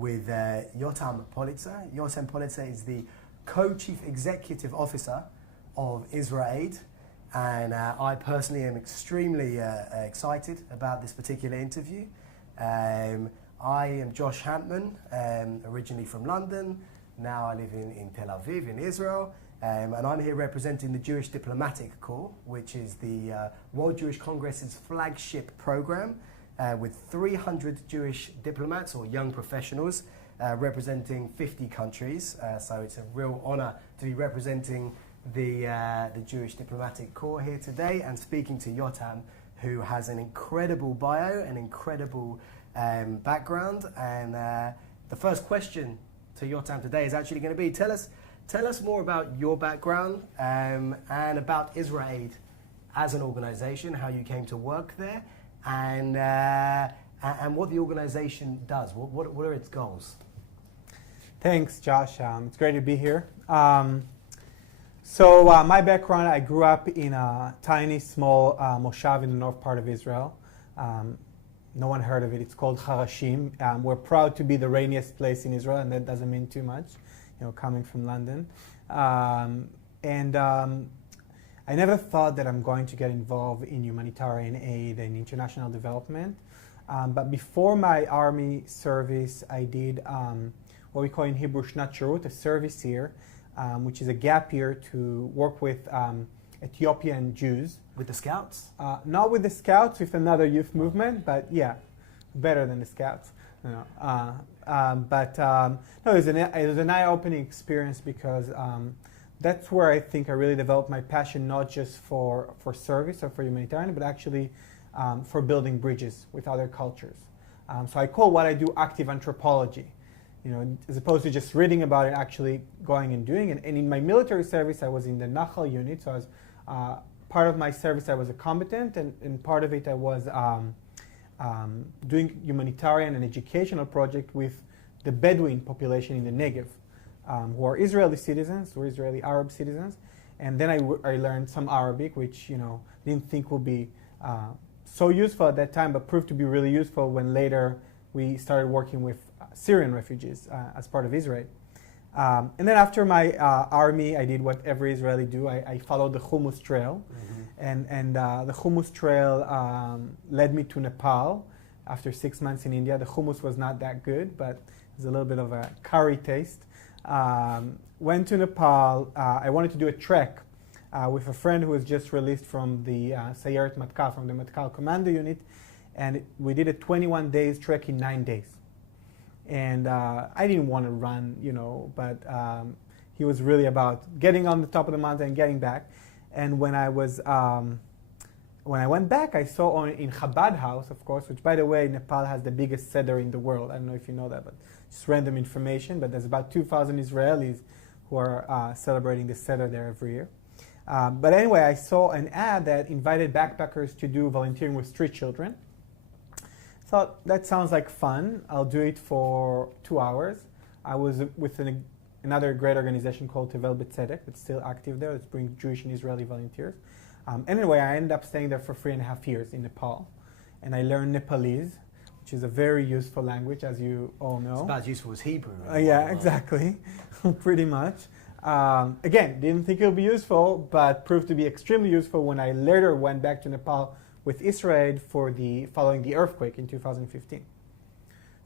with Yotoam Polizer. Yotoam Polizer is the co-chief executive officer of IsraAID, and I personally am extremely excited about this particular interview. I am Josh Hantman, originally from London. Now I live in Tel Aviv in Israel, and I'm here representing the Jewish Diplomatic Corps, which is the World Jewish Congress's flagship program, with 300 Jewish diplomats or young professionals representing 50 countries. So it's a real honor to be representing the Jewish Diplomatic Corps here today and speaking to Yotam, who has an incredible bio, an incredible background. And the first question to Yotam today is actually going to be, tell us more about your background and about IsraAID as an organization, how you came to work there, and what the organization does. What are its goals? Thanks, Josh. It's great to be here. So my background, I grew up in a tiny, small moshav in the north part of Israel. No one heard of it. It's called Harashim. We're proud to be the rainiest place in Israel, and that doesn't mean too much, coming from London. I never thought that I'm going to get involved in humanitarian aid and international development. But before my army service, I did what we call in Hebrew Shnat Shirut, a service year, which is a gap year to work with Ethiopian Jews. With the Scouts? Not with the Scouts, with another youth movement, but yeah, better than the Scouts. No, it was an eye-opening experience because that's where I think I really developed my passion, not just for service or for humanitarian, but actually for building bridges with other cultures. So I call what I do active anthropology, as opposed to just reading about it, actually going and doing it. And in my military service, I was in the Nachal unit, so I was part of my service I was a combatant, and part of it I was doing humanitarian and educational project with the Bedouin population in the Negev, who are Israeli citizens, who are Israeli Arab citizens. And then I learned some Arabic, which didn't think would be so useful at that time, but proved to be really useful when later we started working with Syrian refugees as part of Israel. And then after my army, I did what every Israeli do. I followed the Hummus Trail. Mm-hmm. And the Hummus Trail led me to Nepal after 6 months in India. The hummus was not that good, but it was a little bit of a curry taste. Went to Nepal. I wanted to do a trek with a friend who was just released from the Sayeret Matkal, from the Matkal Commando Unit. And we did a 21 days trek in 9 days. And I didn't want to run, but he was really about getting on the top of the mountain and getting back. And when I went back, I saw in Chabad House, of course, which, by the way, Nepal has the biggest seder in the world. I don't know if you know that, but just random information. But there's about 2,000 Israelis who are celebrating the seder there every year. But anyway, I saw an ad that invited backpackers to do volunteering with street children. Thought that sounds like fun. I'll do it for 2 hours. I was with another great organization called Tevel B'Tzedek. It's still active there. It's bringing Jewish and Israeli volunteers. Anyway, I ended up staying there for 3.5 years in Nepal, and I learned Nepalese, which is a very useful language, as you all know. It's about as useful as Hebrew. Yeah, exactly, pretty much. Again, didn't think it would be useful, but proved to be extremely useful when I later went back to Nepal with IsraAID following the earthquake in 2015.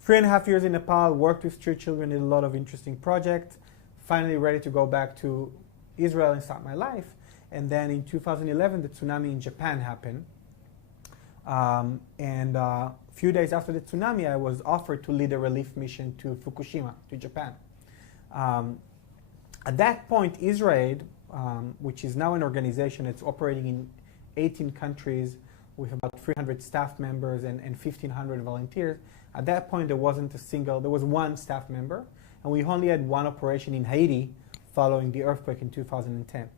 3.5 years in Nepal, worked with street children, did a lot of interesting projects, finally ready to go back to Israel and start my life. And then in 2011, the tsunami in Japan happened. And a few days after the tsunami, I was offered to lead a relief mission to Fukushima, to Japan. At that point, IsraAID, which is now an organization that's operating in 18 countries, with about 300 staff members and 1,500 volunteers. At that point, there was one staff member, and we only had one operation in Haiti following the earthquake in 2010.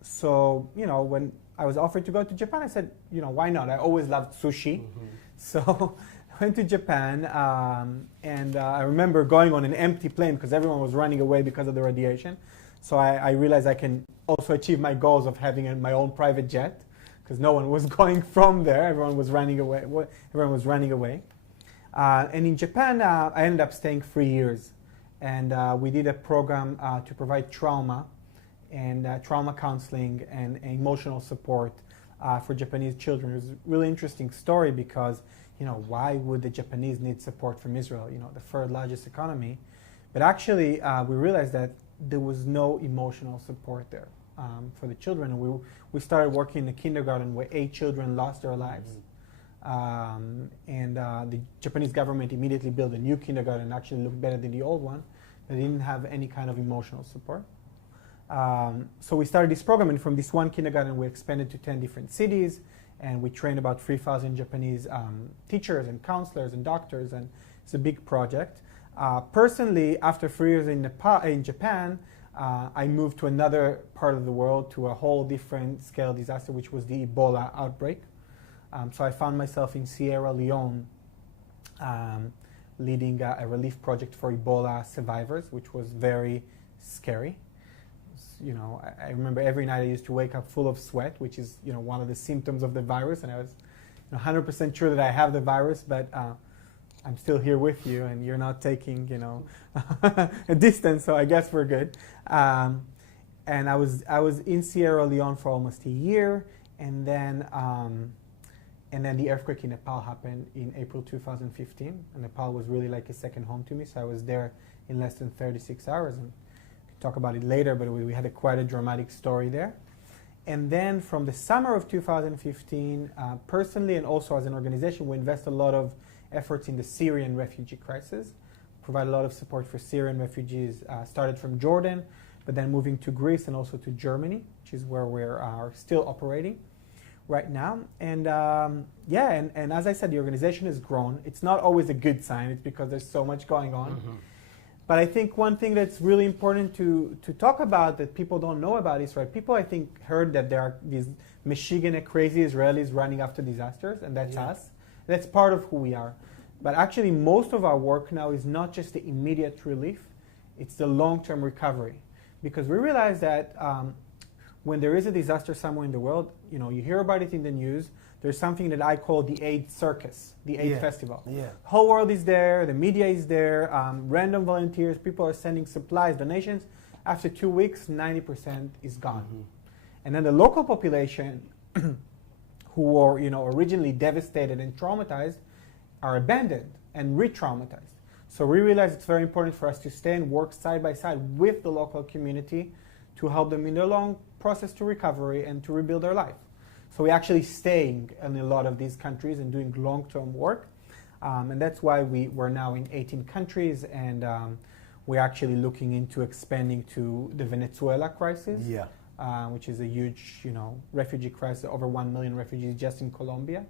So, when I was offered to go to Japan, I said, why not? I always loved sushi. Mm-hmm. So I went to Japan, and I remember going on an empty plane because everyone was running away because of the radiation. So I realized I can also achieve my goals of having my own private jet, because no one was going from there. Everyone was running away. And in Japan, I ended up staying 3 years. And we did a program to provide trauma and trauma counseling and emotional support for Japanese children. It was a really interesting story because, why would the Japanese need support from Israel, the third largest economy? But actually, we realized that there was no emotional support there for the children. And we started working in a kindergarten where 8 children lost their lives. The Japanese government immediately built a new kindergarten and actually looked better than the old one. They didn't have any kind of emotional support. So we started this program, and from this one kindergarten we expanded to 10 different cities, and we trained about 3,000 Japanese teachers and counselors and doctors, and it's a big project. Personally, after 3 years in Japan, I moved to another part of the world, to a whole different scale disaster, which was the Ebola outbreak. So I found myself in Sierra Leone, leading a relief project for Ebola survivors, which was very scary. I remember every night I used to wake up full of sweat, which is, one of the symptoms of the virus, and I was 100% sure that I have the virus, but I'm still here with you, and you're not taking, a distance, so I guess we're good. And I was in Sierra Leone for almost a year, and then the earthquake in Nepal happened in April 2015, and Nepal was really like a second home to me, so I was there in less than 36 hours. And talk about it later, but we had quite a dramatic story there. And then from the summer of 2015, personally and also as an organization, we invest a lot of efforts in the Syrian refugee crisis, provide a lot of support for Syrian refugees, started from Jordan, but then moving to Greece and also to Germany, which is where we are still operating right now. And and as I said, the organization has grown. It's not always a good sign. It's because there's so much going on. Mm-hmm. But I think one thing that's really important to talk about that people don't know about Israel, people I think heard that there are these Michigan crazy Israelis running after disasters, and that's us. That's part of who we are. But actually most of our work now is not just the immediate relief, it's the long-term recovery. Because we realize that when there is a disaster somewhere in the world, you hear about it in the news. There's something that I call the AIDS circus, the AIDS festival. The whole world is there, the media is there, random volunteers, people are sending supplies, donations. After 2 weeks, 90% is gone. Mm-hmm. And then the local population who were originally devastated and traumatized are abandoned and re-traumatized. So we realize it's very important for us to stay and work side by side with the local community to help them in their long process to recovery and to rebuild their life. So we're actually staying in a lot of these countries and doing long-term work. And that's why we're now in 18 countries, and we're actually looking into expanding to the Venezuela crisis, which is a huge refugee crisis, over 1 million refugees just in Colombia.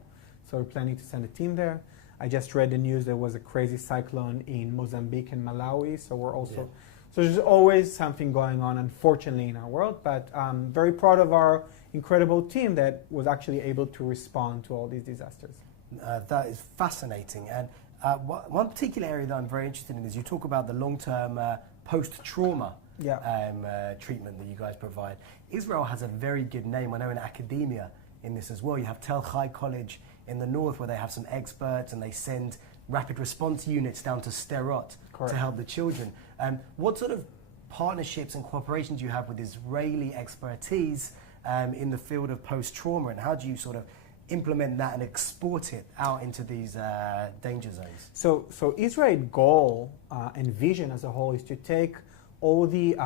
So we're planning to send a team there. I just read the news there was a crazy cyclone in Mozambique and Malawi, so we're also... So there's always something going on, unfortunately, in our world, but I'm very proud of our incredible team that was actually able to respond to all these disasters. That is fascinating. And one particular area that I'm very interested in is you talk about the long-term post-trauma treatment that you guys provide. Israel has a very good name, I know, in academia in this as well. You have Tel Chai College in the north where they have some experts and they send rapid response units down to Sderot to help the children. What sort of partnerships and cooperations do you have with Israeli expertise in the field of post-trauma, and how do you sort of implement that and export it out into these danger zones? So Israel's goal and vision as a whole is to take all the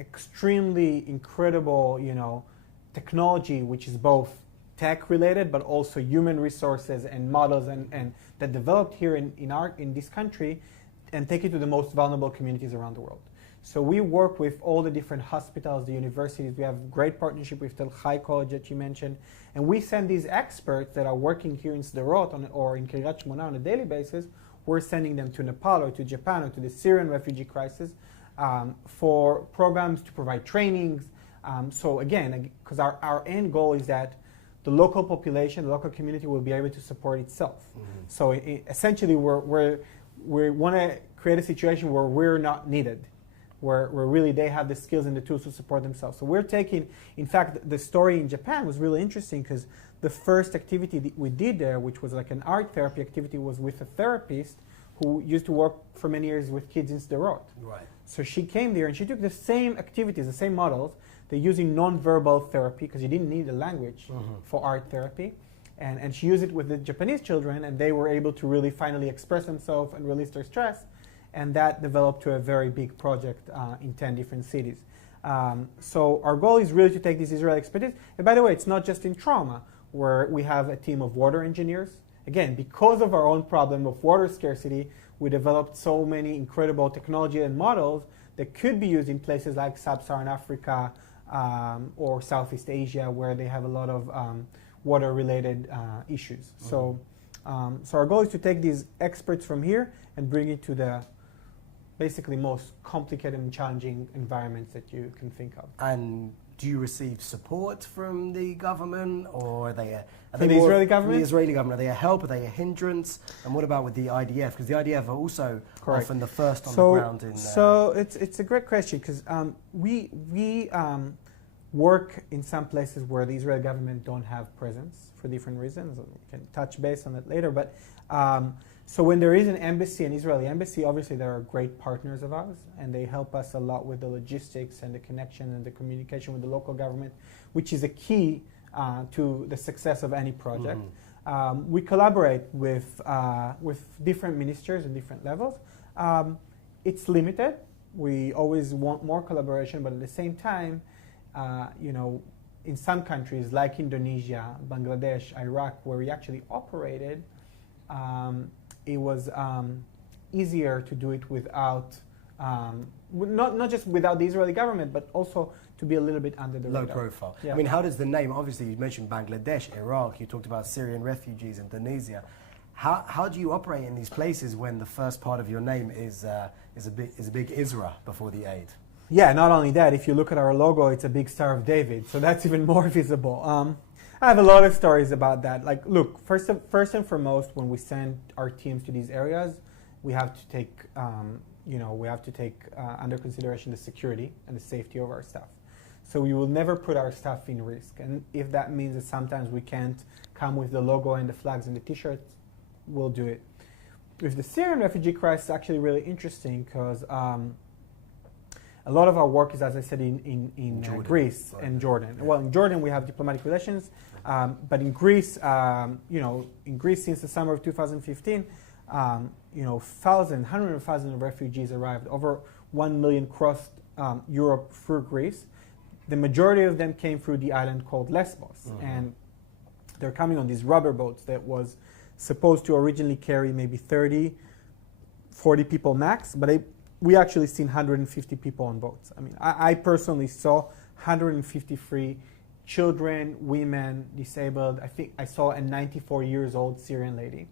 extremely incredible, technology, which is both tech-related but also human resources and models and that developed here in this country, and take it to the most vulnerable communities around the world. So we work with all the different hospitals, the universities. We have great partnership with Tel Chai College that you mentioned, and we send these experts that are working here in Sderot or in Kiryat Shmona on a daily basis. We're sending them to Nepal or to Japan or to the Syrian refugee crisis for programs to provide trainings. So again, because our end goal is that the local population, the local community will be able to support itself. Mm-hmm. So essentially, we want to create a situation where we're not needed, where really they have the skills and the tools to support themselves. So we're taking, in fact, the story in Japan was really interesting because the first activity that we did there, which was like an art therapy activity, was with a therapist who used to work for many years with kids in Sderot. Right. So she came there and she took the same activities, the same models. They're using non-verbal therapy because you didn't need a language for art therapy. And she used it with the Japanese children, and they were able to really finally express themselves and release their stress. And that developed to a very big project in 10 different cities. So our goal is really to take this Israeli expertise. And by the way, it's not just in trauma, where we have a team of water engineers. Again, because of our own problem of water scarcity, we developed so many incredible technology and models that could be used in places like Sub-Saharan Africa or Southeast Asia, where they have a lot of water-related issues. So our goal is to take these experts from here and bring it to the basically most complicated and challenging environments that you can think of. And do you receive support from the government, or are they from the Israeli government? The Israeli government, are they a help? Are they a hindrance? And what about with the IDF? Because the IDF are also often the first on the ground. So it's a great question, because we work in some places where the Israeli government don't have presence for different reasons. We can touch base on that later. But so when there is an embassy, an Israeli embassy, obviously they are great partners of ours, and they help us a lot with the logistics and the connection and the communication with the local government, which is a key to the success of any project. We collaborate with different ministers at different levels. It's limited. We always want more collaboration, but at the same time, in some countries like Indonesia, Bangladesh, Iraq, where we actually operated, it was easier to do it without, not just without the Israeli government, but also to be a little bit under the radar. Low profile. Yeah. I mean, how does the name, obviously you mentioned Bangladesh, Iraq, you talked about Syrian refugees, Indonesia. How do you operate in these places when the first part of your name is a big Isra before the aid? Yeah, not only that, if you look at our logo, it's a big Star of David, so that's even more visible. I have a lot of stories about that. Like, look, first and foremost, when we send our teams to these areas, we have to take, under consideration the security and the safety of our staff. So we will never put our staff in risk. And if that means that sometimes we can't come with the logo and the flags and the T-shirts, we'll do it. With the Syrian refugee crisis, it's actually really interesting because a lot of our work is, as I said, in Greece and Jordan. Yeah. Well, in Jordan we have diplomatic relations, but in Greece, in Greece since the summer of 2015, hundreds of thousands of refugees arrived. Over 1 million crossed Europe through Greece. The majority of them came through the island called Lesbos, and they're coming on these rubber boats that was supposed to originally carry maybe 30, 40 people max, but we actually seen 150 people on boats. I mean, I personally saw 153 children, women, disabled. I think I saw a 94 years old Syrian lady.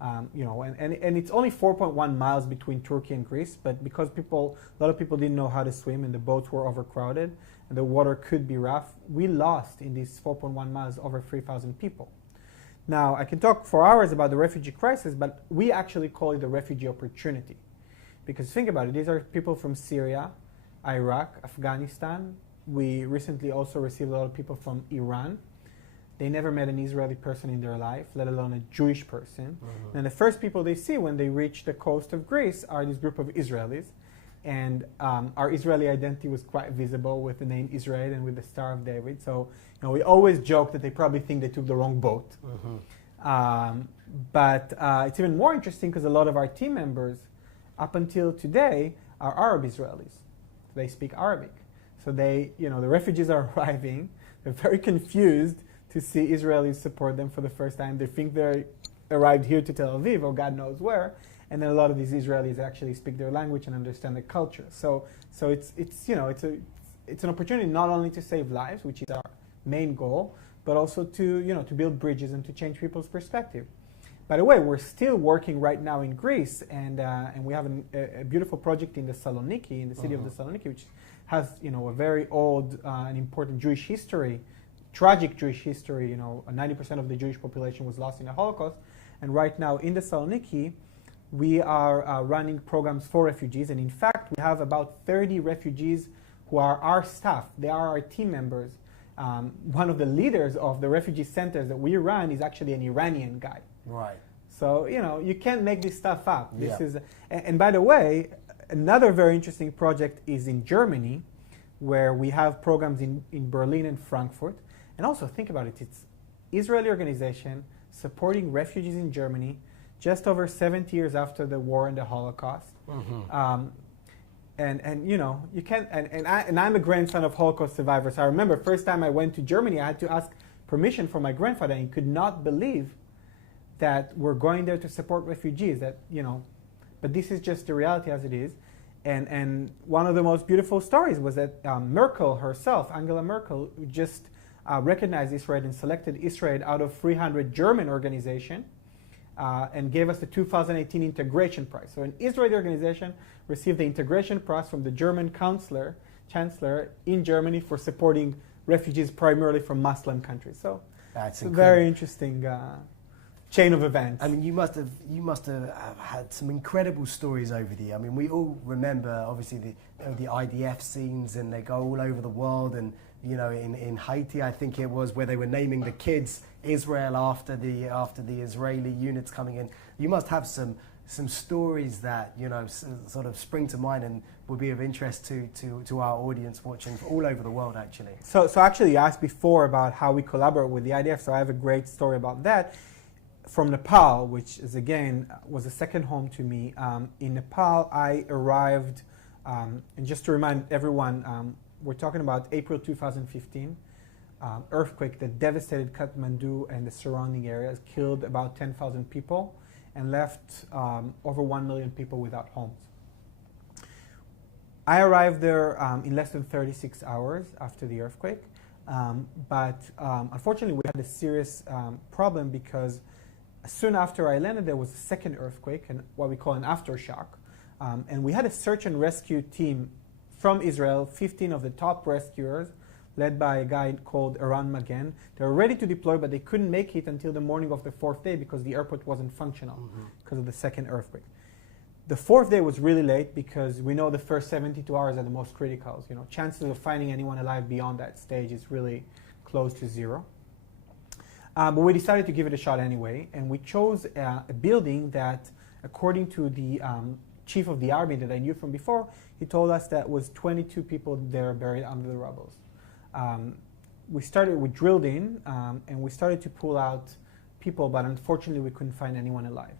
And it's only 4.1 miles between Turkey and Greece, but because a lot of people didn't know how to swim and the boats were overcrowded and the water could be rough, we lost in these 4.1 miles over 3,000 people. Now, I can talk for hours about the refugee crisis, but we actually call it the refugee opportunity. Because think about it, these are people from Syria, Iraq, Afghanistan. We recently also received a lot of people from Iran. They never met an Israeli person in their life, let alone a Jewish person. And the first people they see when they reach the coast of Greece are this group of Israelis. And our Israeli identity was quite visible with the name Israel and with the Star of David. So we always joke that they probably think they took the wrong boat. But it's even more interesting because a lot of our team members up until today are Arab Israelis. They speak Arabic. So the refugees are arriving. They're very confused to see Israelis support them for the first time. They think they arrived here to Tel Aviv or God knows where. And then a lot of these Israelis actually speak their language and understand the culture. So it's an opportunity not only to save lives, which is our main goal, but also to build bridges and to change people's perspective. By the way, we're still working right now in Greece, and we have a beautiful project in Thessaloniki, in the city of Thessaloniki, which has a very old and important Jewish history, tragic Jewish history. 90% of the Jewish population was lost in the Holocaust, and right now in Thessaloniki, we are running programs for refugees, and in fact, we have about 30 refugees who are our staff. They are our team members one of the leaders of the refugee centers that we run is actually an Iranian guy. Right. So, you can't make this stuff up. This Yeah. is, and by the way, another very interesting project is in Germany, where we have programs in Berlin and Frankfurt. And also, think about it, it's Israeli organization supporting refugees in Germany just over 70 years after the war and the Holocaust. Mm-hmm. And you can't, and I'm a grandson of Holocaust survivors. I remember first time I went to Germany, I had to ask permission from my grandfather, and he could not believe that we're going there to support refugees, but this is just the reality as it is. And one of the most beautiful stories was that Merkel herself, Angela Merkel, just recognized IsraAID and selected IsraAID out of 300 German organizations and gave us the 2018 Integration Prize. So an Israeli organization received the Integration Prize from the German Chancellor in Germany for supporting refugees primarily from Muslim countries. So That's it's a incredible. very interesting chain of events. I mean, you must have had some incredible stories over the year. I mean, we all remember obviously the IDF scenes, and they go all over the world. And in Haiti, I think it was, where they were naming the kids Israel after the Israeli units coming in. You must have some stories that sort of spring to mind and would be of interest to our audience watching all over the world, actually. So actually, you asked before about how we collaborate with the IDF. So I have a great story about that. From Nepal, which is again was a second home to me. In Nepal, I arrived, and just to remind everyone, we're talking about April 2015 earthquake that devastated Kathmandu and the surrounding areas, killed about 10,000 people, and left over 1 million people without homes. I arrived there in less than 36 hours after the earthquake, but unfortunately we had a serious problem, because soon after I landed, there was a second earthquake, and what we call an aftershock. And we had a search and rescue team from Israel, 15 of the top rescuers, led by a guy called Eran Magen. They were ready to deploy, but they couldn't make it until the morning of the fourth day because the airport wasn't functional because of the second earthquake. The fourth day was really late because we know the first 72 hours are the most critical. Chances of finding anyone alive beyond that stage is really close to zero. But we decided to give it a shot anyway, and we chose a building that, according to the chief of the army that I knew from before, he told us that was 22 people there buried under the rubble. We drilled in, and we started to pull out people, but unfortunately we couldn't find anyone alive.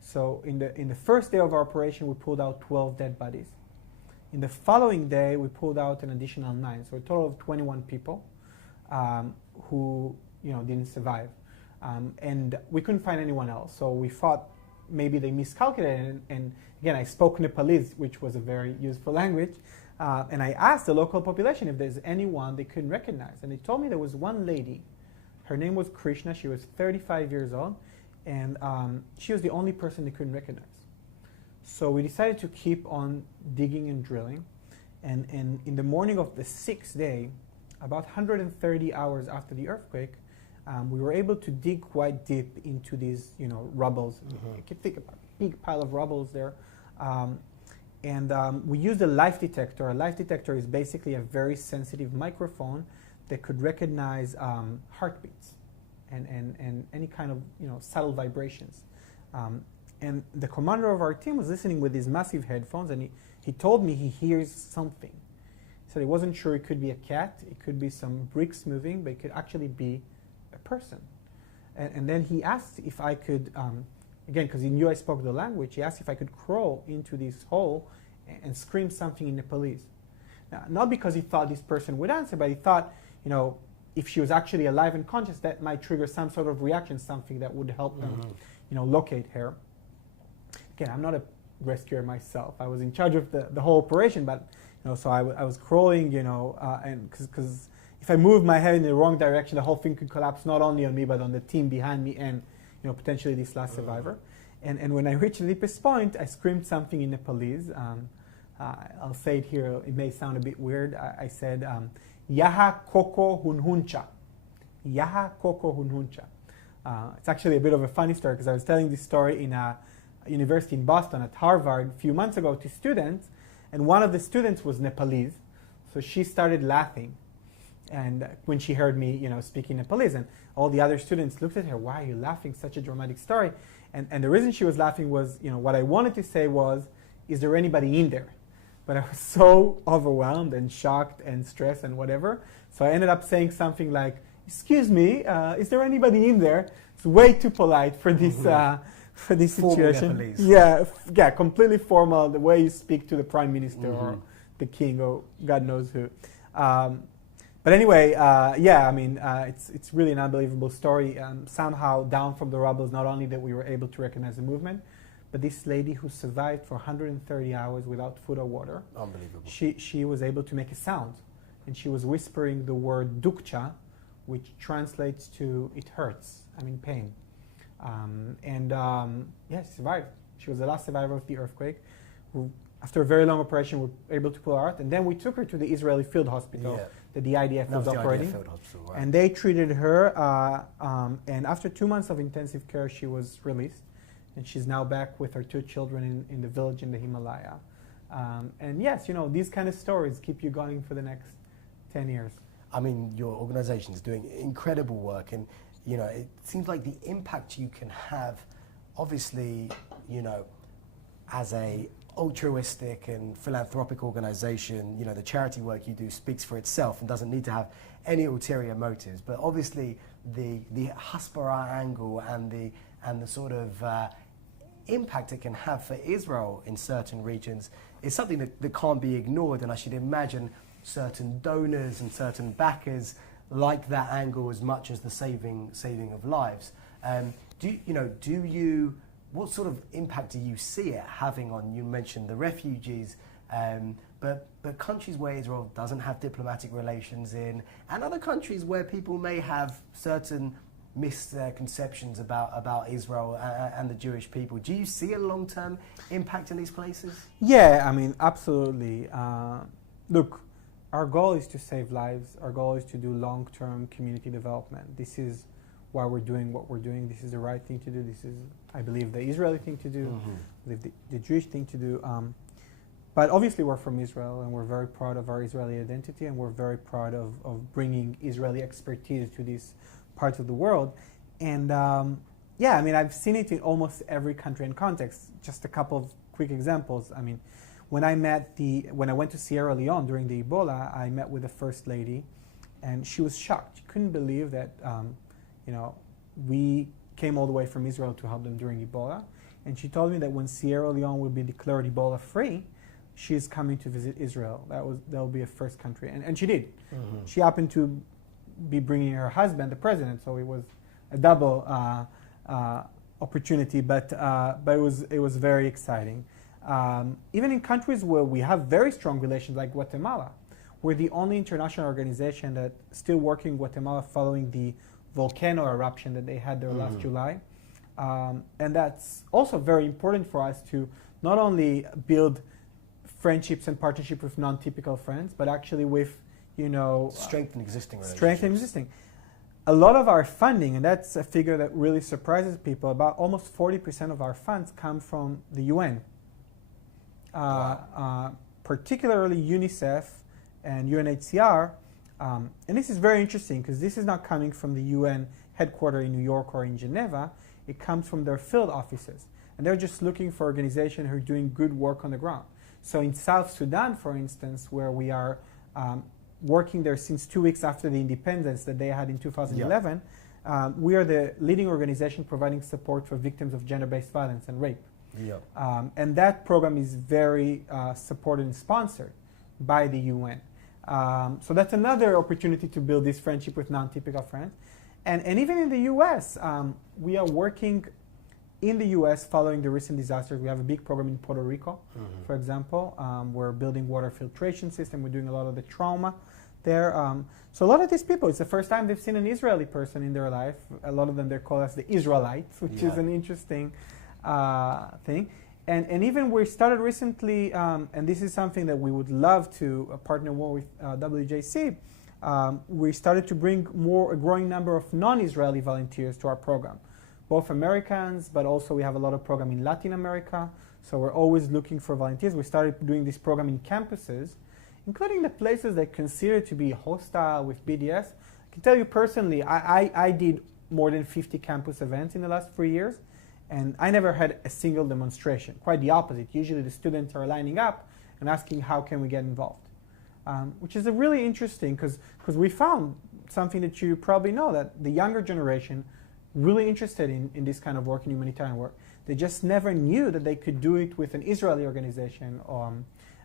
So in the first day of our operation, we pulled out 12 dead bodies. In the following day, we pulled out an additional 9, so a total of 21 people who didn't survive. And we couldn't find anyone else. So we thought maybe they miscalculated. And again, I spoke Nepalese, which was a very useful language. And I asked the local population if there's anyone they couldn't recognize. And they told me there was one lady. Her name was Krishna. She was 35 years old. And she was the only person they couldn't recognize. So we decided to keep on digging and drilling. And in the morning of the 6th day, about 130 hours after the earthquake, we were able to dig quite deep into these, rubbles. You can think about a big pile of rubbles there. And we used a life detector. A life detector is basically a very sensitive microphone that could recognize heartbeats and any kind of subtle vibrations. And the commander of our team was listening with these massive headphones, and he told me he hears something. He said he wasn't sure it could be a cat, it could be some bricks moving, but it could actually be a person. And then he asked if I could, again, because he knew I spoke the language, he asked if I could crawl into this hole and scream something in Nepalese. Now, not because he thought this person would answer, but he thought, if she was actually alive and conscious, that might trigger some sort of reaction, something that would help them, locate her. Again, I'm not a rescuer myself. I was in charge of the whole operation, but so I was crawling, and because if I moved my head in the wrong direction, the whole thing could collapse not only on me but on the team behind me and potentially this last survivor. And when I reached the deepest point, I screamed something in Nepalese. I'll say it here. It may sound a bit weird. I said, "Yaha koko hunhuncha." Yaha koko hunhuncha. It's actually a bit of a funny story because I was telling this story in a university in Boston at Harvard a few months ago to students, and one of the students was Nepalese, so she started laughing. And when she heard me, speaking Nepalese, and all the other students looked at her, why are you laughing? Such a dramatic story. And the reason she was laughing was, what I wanted to say was, is there anybody in there? But I was so overwhelmed and shocked and stressed and whatever. So I ended up saying something like, excuse me, is there anybody in there? It's way too polite for this for this situation. Yeah, completely formal, the way you speak to the prime minister or the king or God knows who. But anyway, it's really an unbelievable story. Somehow, down from the rubble, not only that we were able to recognize the movement, but this lady who survived for 130 hours without food or water. Unbelievable. She was able to make a sound, and she was whispering the word dukcha, which translates to "it hurts." I mean, pain. She survived. She was the last survivor of the earthquake. Who, after a very long operation, were able to pull her out, and then we took her to the Israeli field hospital that the IDF was operating, and they treated her. And after 2 months of intensive care, she was released, and she's now back with her 2 children in the village in the Himalaya. And yes, these kind of stories keep you going for the next 10 years. I mean, your organization is doing incredible work, and it seems like the impact you can have, obviously, as a altruistic and philanthropic organization, the charity work you do speaks for itself and doesn't need to have any ulterior motives. But obviously, the Hasbara angle and the sort of impact it can have for Israel in certain regions is something that can't be ignored. And I should imagine certain donors and certain backers like that angle as much as the saving of lives. What sort of impact do you see it having on, you mentioned the refugees, but countries where Israel doesn't have diplomatic relations in, and other countries where people may have certain misconceptions about Israel and the Jewish people. Do you see a long-term impact in these places? Yeah, I mean, absolutely. Look, our goal is to save lives. Our goal is to do long-term community development. This is why we're doing what we're doing. This is the right thing to do. This is, I believe, the Israeli thing to do, the Jewish thing to do. But obviously we're from Israel, and we're very proud of our Israeli identity, and we're very proud of bringing Israeli expertise to these parts of the world. And I've seen it in almost every country and context. Just a couple of quick examples. I mean, when I went to Sierra Leone during the Ebola, I met with the First Lady, and she was shocked. She couldn't believe that, we came all the way from Israel to help them during Ebola. And she told me that when Sierra Leone will be declared Ebola free, she's coming to visit Israel. That will be a first country. And she did. She happened to be bringing her husband, the president, so it was a double opportunity, but it was very exciting. Even in countries where we have very strong relations, like Guatemala, we're the only international organization that's still working in Guatemala following the volcano eruption that they had there last July. And that's also very important for us to not only build friendships and partnerships with non-typical friends, but actually with, strengthen existing relationships. Strengthen existing. A lot of our funding, and that's a figure that really surprises people, about almost 40% of our funds come from the UN. Particularly UNICEF and UNHCR. And this is very interesting because this is not coming from the UN headquarters in New York or in Geneva. It comes from their field offices. And they're just looking for organizations who are doing good work on the ground. So in South Sudan, for instance, where we are working there since 2 weeks after the independence that they had in 2011, we are the leading organization providing support for victims of gender-based violence and rape. And that program is very supported and sponsored by the UN. So that's another opportunity to build this friendship with non-typical friends. And even in the US, we are working in the US following the recent disasters. We have a big program in Puerto Rico, for example. We're building water filtration system. We're doing a lot of the trauma there. So a lot of these people, it's the first time they've seen an Israeli person in their life. A lot of them, they're called as the IsraAIDs, which is an interesting thing. And even we started recently, and this is something that we would love to partner more with WJC, we started to bring a growing number of non-Israeli volunteers to our program, both Americans, but also we have a lot of program in Latin America. So we're always looking for volunteers. We started doing this program in campuses including the places that consider to be hostile with BDS. I can tell you personally, I did more than 50 campus events in the last 3 years, and I never had a single demonstration. Quite the opposite. Usually the students are lining up and asking how can we get involved, which is a really interesting, because we found something that you probably know, that the younger generation really interested in this kind of work, in humanitarian work. They just never knew that they could do it with an Israeli organization,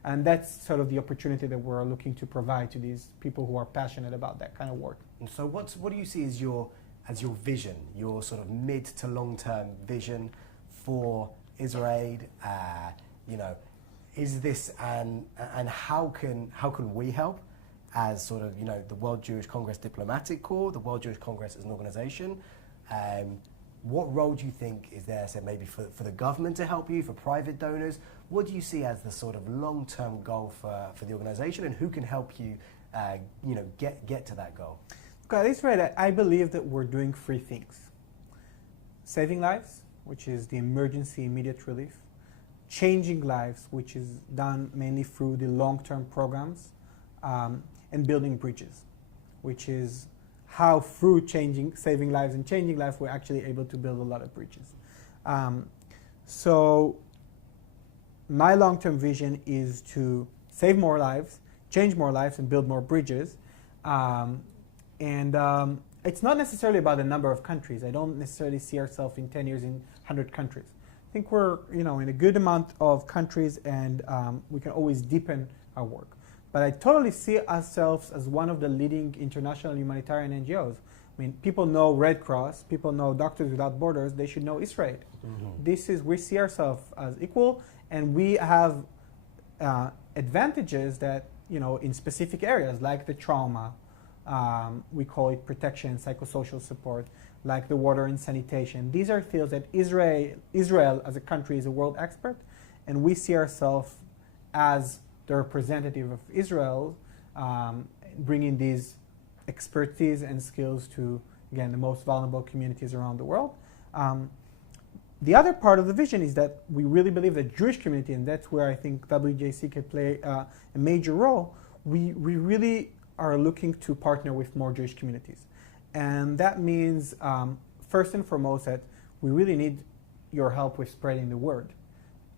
and that's sort of the opportunity that we're looking to provide to these people who are passionate about that kind of work. And so what do you see as your vision, your sort of mid to long term vision for IsraAID? Is this and how can we help as sort of the World Jewish Congress Diplomatic Corps, the World Jewish Congress as an organization? What role do you think is there, so maybe for the government to help you, for private donors? What do you see as the sort of long-term goal for the organization, and who can help you, get to that goal? Okay, that's right. I believe that we're doing three things: saving lives, which is the emergency immediate relief; changing lives, which is done mainly through the long-term programs; and building bridges, which is how through saving lives and changing lives, we're actually able to build a lot of bridges. So my long-term vision is to save more lives, change more lives, and build more bridges. It's not necessarily about the number of countries. I don't necessarily see ourselves in 10 years in 100 countries. I think we're in a good amount of countries, and we can always deepen our work. But I totally see ourselves as one of the leading international humanitarian NGOs. I mean, people know Red Cross, people know Doctors Without Borders, they should know IsraAID. Mm-hmm. We see ourselves as equal, and we have advantages that, in specific areas, like the trauma, we call it protection and psychosocial support, like the water and sanitation. These are fields that Israel as a country is a world expert, and we see ourselves as the representative of Israel, bringing these expertise and skills to, again, the most vulnerable communities around the world. The other part of the vision is that we really believe that Jewish community, and that's where I think WJC can play a major role, we really are looking to partner with more Jewish communities. And that means, first and foremost, that we really need your help with spreading the word.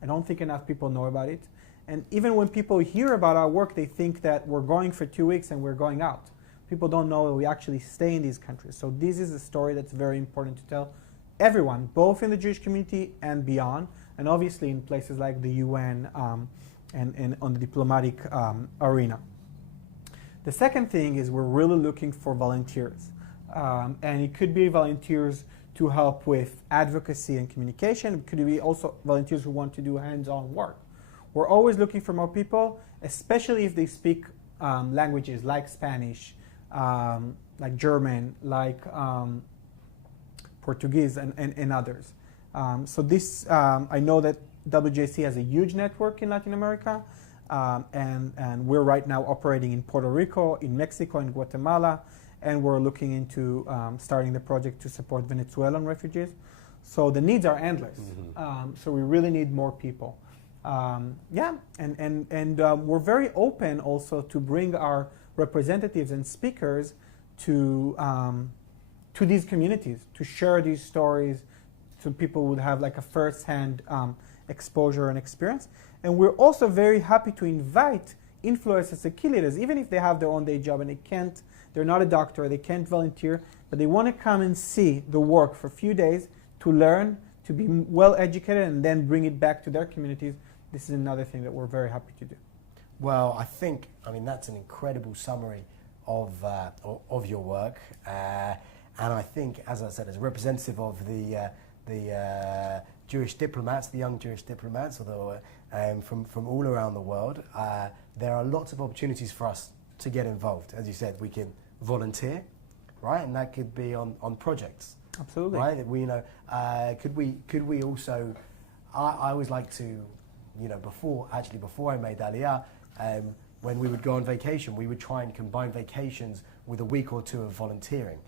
I don't think enough people know about it. And even when people hear about our work, they think that we're going for 2 weeks and we're going out. People don't know that we actually stay in these countries. So this is a story that's very important to tell everyone, both in the Jewish community and beyond, and obviously in places like the UN and on the diplomatic arena. The second thing is we're really looking for volunteers. And it could be volunteers to help with advocacy and communication. It could be also volunteers who want to do hands-on work. We're always looking for more people, especially if they speak languages like Spanish, like German, like Portuguese, and others. So this, I know that WJC has a huge network in Latin America, and we're right now operating in Puerto Rico, in Mexico, in Guatemala, and we're looking into starting the project to support Venezuelan refugees. So the needs are endless. Mm-hmm. So we really need more people. We're very open also to bring our representatives and speakers to these communities, to share these stories, so people would have like a first-hand exposure and experience. And we're also very happy to invite influencers and key leaders, even if they have their own day job and they're not a doctor, they can't volunteer, but they want to come and see the work for a few days to learn, to be well educated, and then bring it back to their communities. This is another thing that we're very happy to do. Well, I mean, that's an incredible summary of your work. And I think, as I said, as a representative of the Jewish diplomats, the young Jewish diplomats, although from all around the world, there are lots of opportunities for us to get involved. As you said, we can volunteer, right? And that could be on projects. Absolutely. Right? That we could we also? I always like to, before I made Aliyah, when we would go on vacation, we would try and combine vacations with a week or two of volunteering.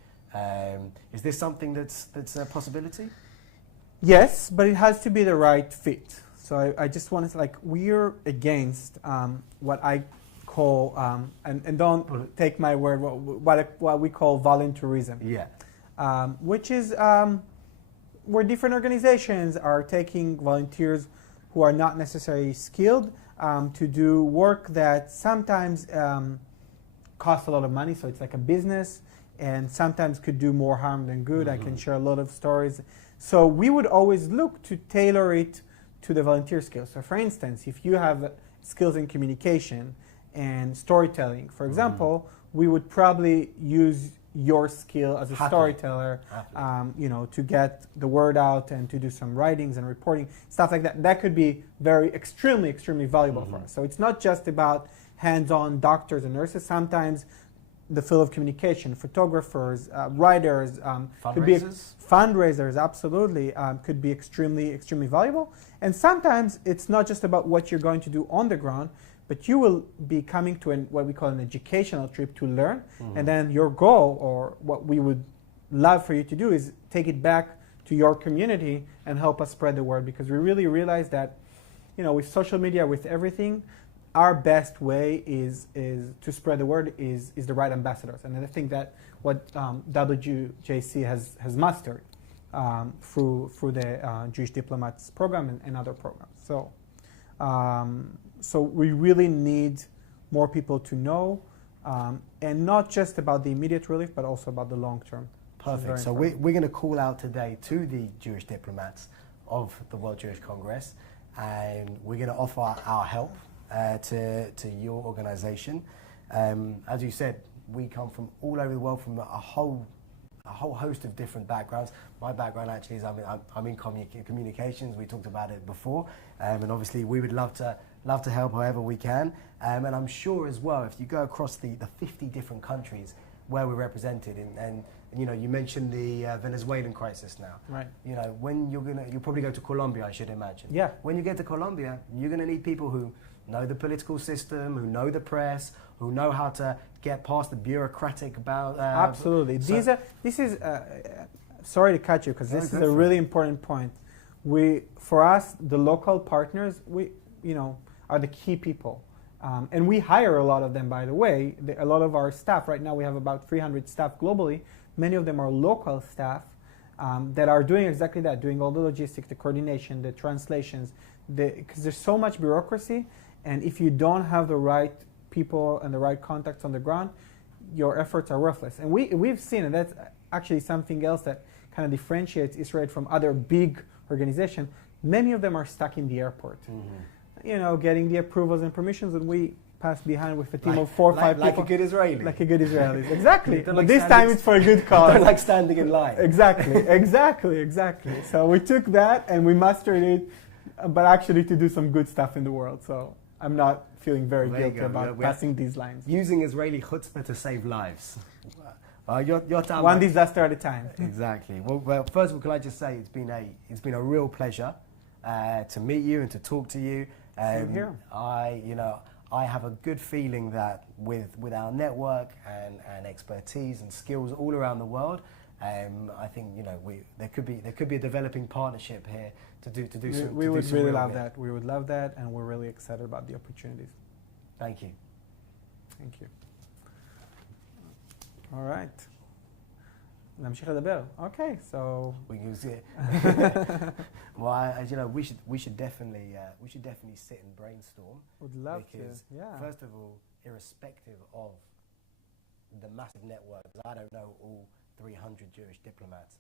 Is this something that's a possibility? Yes, but it has to be the right fit. So I just wanted to, we're against what I call, and don't take my word, what we call volunteerism. Yeah. Which is where different organizations are taking volunteers who are not necessarily skilled to do work that sometimes costs a lot of money, so it's like a business, and sometimes could do more harm than good. I can share a lot of stories. So we would always look to tailor it to the volunteer skills. So for instance, if you have skills in communication and storytelling, for example, we would probably use your skill as a storyteller, to get the word out and to do some writings and reporting, stuff like that. That could be extremely valuable for us. So it's not just about hands-on doctors and nurses. Sometimes the field of communication, photographers, writers, fundraisers, absolutely, could be extremely valuable. And sometimes it's not just about what you're going to do on the ground, but you will be coming to what we call an educational trip to learn. And then your goal, or what we would love for you to do, is take it back to your community and help us spread the word. Because we really realize that, with social media, with everything, our best way is to spread the word is the right ambassadors. And I think that what WJC has mastered through the Jewish Diplomats program and other programs. So we really need more people to know, and not just about the immediate relief, but also about the long term. Perfect. So we're going to call out today to the Jewish diplomats of the World Jewish Congress, and we're going to offer our help to your organization. As you said, we come from all over the world, from a whole host of different backgrounds. My background actually is I'm in communications. We talked about it before, and obviously we would love to help however we can. And I'm sure as well, if you go across the 50 different countries where we're represented, and you mentioned the Venezuelan crisis now. Right. When you'll probably go to Colombia, I should imagine. Yeah. When you get to Colombia, you're going to need people who know the political system, who know the press, who know how to get past the bureaucratic Absolutely. Sorry to cut you, because this is a really important point. For us, the local partners, are the key people. And we hire a lot of them, by the way. A lot of our staff, right now we have about 300 staff globally. Many of them are local staff that are doing exactly that, doing all the logistics, the coordination, the translations, because there's so much bureaucracy. And if you don't have the right people and the right contacts on the ground, your efforts are worthless. And we've seen, and that's actually something else that kind of differentiates IsraAID from other big organizations. Many of them are stuck in the airport. Getting the approvals and permissions, and we pass behind with a team of 4 or 5 people. Like a good Israeli. Like a good Israeli, exactly. But this time it's for a good cause. Don't like standing in line. Exactly. So we took that and we mastered it, but actually to do some good stuff in the world. So I'm not feeling very guilty about passing these lines. Using Israeli chutzpah to save lives. Yotoam, one disaster at a time. Exactly. Well, first of all, can I just say it's been a real pleasure to meet you and to talk to you. Same here. I have a good feeling that with our network and expertise and skills all around the world, I think there could be a developing partnership here to do some. We would really love that. We would love that, and we're really excited about the opportunities. Thank you. Thank you. All right. נמשיך לדבר. Okay, so we can see it. Well, we should definitely sit and brainstorm. Would love because to. Yeah. First of all, irrespective of the massive network, I don't know all 300 Jewish diplomats.